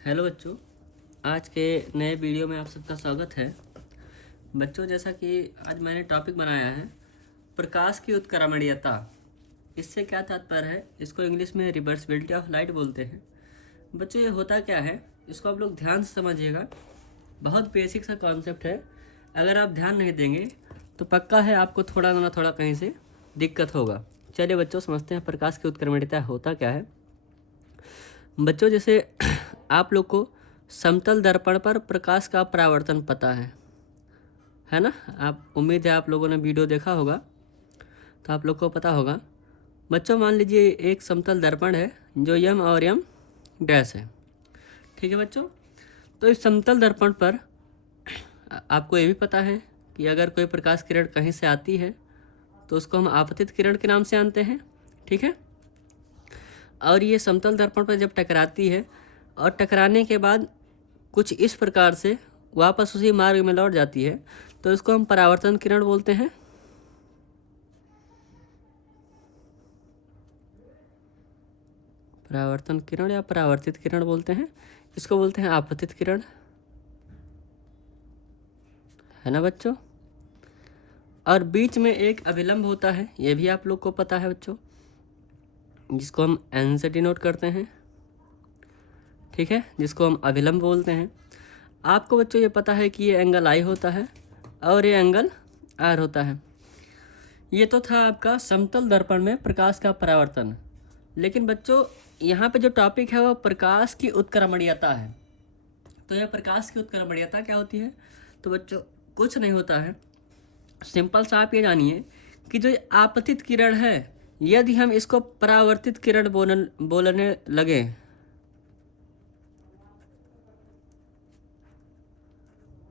Hello बच्चों, आज के नए वीडियो में आप सबका स्वागत है। बच्चों, जैसा कि आज मैंने टॉपिक बनाया है प्रकाश की उत्क्रमणीयता। इससे क्या तात्पर्य है? इसको इंग्लिश में रिवर्सिबिलिटी ऑफ लाइट बोलते हैं। बच्चों, ये होता क्या है, इसको आप लोग ध्यान से समझिएगा। बहुत बेसिक सा कॉन्सेप्ट है। अगर आप ध्यान नहीं देंगे तो पक्का है आपको थोड़ा ना थोड़ा कहीं से दिक्कत होगा। चलिए बच्चों, समझते हैं प्रकाश की उत्क्रमणीयता होता क्या है। बच्चों, जैसे आप लोग को समतल दर्पण पर प्रकाश का परावर्तन पता है ना। आप उम्मीद है आप लोगों ने वीडियो देखा होगा तो आप लोग को पता होगा। बच्चों, मान लीजिए एक समतल दर्पण है जो यम और यम डैश है। ठीक है बच्चों, तो इस समतल दर्पण पर आपको ये भी पता है कि अगर कोई प्रकाश किरण कहीं से आती है तो उसको हम आपतित किरण के नाम से जानते हैं। ठीक है, और ये समतल दर्पण पर जब टकराती है और टकराने के बाद कुछ इस प्रकार से वापस उसी मार्ग में लौट जाती है तो इसको हम परावर्तन किरण बोलते हैं। परावर्तन किरण या परावर्तित किरण बोलते हैं। इसको बोलते हैं आपतित किरण, है ना बच्चों। और बीच में एक अभिलंब होता है, ये भी आप लोग को पता है बच्चों, जिसको हम एन से डिनोट करते हैं। ठीक है, जिसको हम अभिलंब बोलते हैं। आपको बच्चों ये पता है कि ये एंगल आई होता है और ये एंगल आर होता है। ये तो था आपका समतल दर्पण में प्रकाश का परावर्तन। लेकिन बच्चों, यहाँ पे जो टॉपिक है वो प्रकाश की उत्क्रमणीयता है। तो यह प्रकाश की उत्क्रमणीयता क्या होती है? तो बच्चों, कुछ नहीं होता है, सिंपल सा आप ये जानिए कि जो आपतित किरण है, यदि हम इसको परावर्तित किरण बोलने लगे,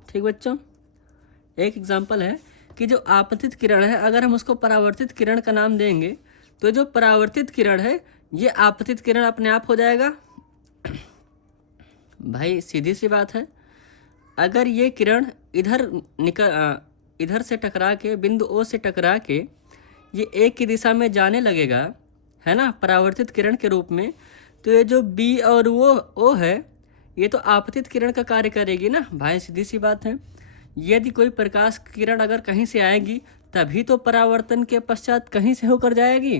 ठीक बच्चों, एक एग्जांपल है कि जो आपतित किरण है अगर हम उसको परावर्तित किरण का नाम देंगे तो जो परावर्तित किरण है ये आपतित किरण अपने आप हो जाएगा। भाई सीधी सी बात है, अगर ये किरण इधर से टकरा के बिंदु ओ से टकरा के ये एक की दिशा में जाने लगेगा, है ना, परावर्तित किरण के रूप में, तो ये जो बी और वो ओ है ये तो आपतित किरण का कार्य करेगी ना। भाई सीधी सी बात है, यदि कोई प्रकाश किरण अगर कहीं से आएगी तभी तो परावर्तन के पश्चात कहीं से होकर जाएगी।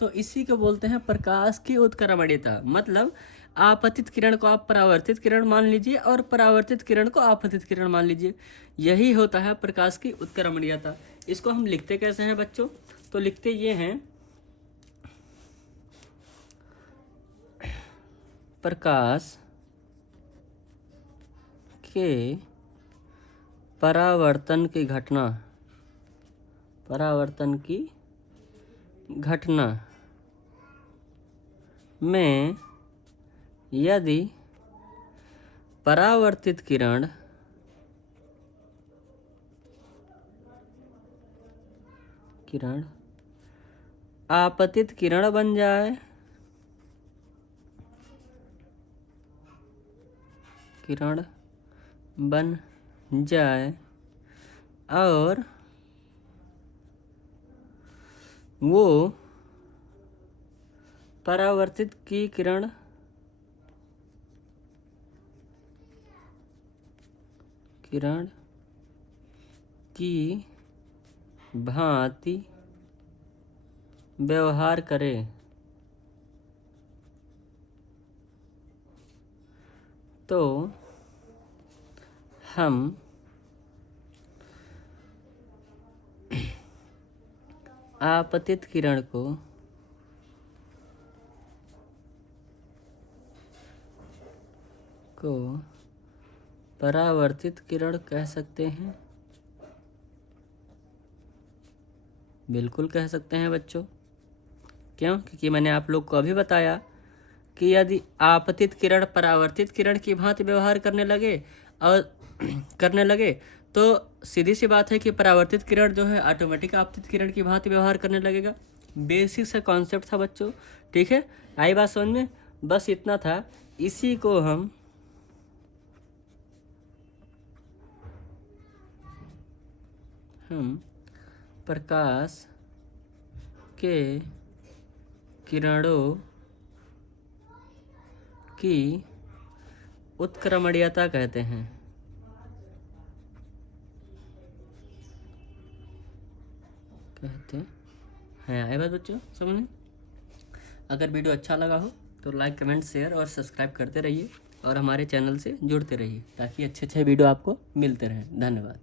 तो इसी को बोलते हैं प्रकाश की उत्क्रमणीयता। मतलब आपतित किरण को आप परावर्तित किरण मान लीजिए और परावर्तित किरण को आपतित किरण मान लीजिए। यही होता है प्रकाश की उत्क्रमणीयता। इसको हम लिखते कैसे हैं बच्चों? तो लिखते ये हैं, प्रकाश के परावर्तन की घटना, परावर्तन की घटना में यदि परावर्तित किरण आपतित किरण बन जाए, किरण बन जाए और वो परावर्तित की किरण की भांति व्यवहार करे तो हम आपतित किरण को परावर्तित किरण कह सकते हैं। बिल्कुल कह सकते हैं बच्चों। क्यों? क्योंकि मैंने आप लोग को अभी बताया कि यदि आपतित किरण परावर्तित किरण की भांति व्यवहार करने लगे तो सीधी सी बात है कि परावर्तित किरण जो है ऑटोमेटिक आपतित किरण की भांति व्यवहार करने लगेगा। बेसिक सा कॉन्सेप्ट था बच्चों। ठीक है, आई बात समझ में? बस इतना था। इसी को हम प्रकाश के किरणों की उत्क्रमणीयता कहते हैं। कहते हैं आए बात बच्चों समझ में। अगर वीडियो अच्छा लगा हो तो लाइक कमेंट शेयर और सब्सक्राइब करते रहिए और हमारे चैनल से जुड़ते रहिए ताकि अच्छे अच्छे वीडियो आपको मिलते रहें। धन्यवाद।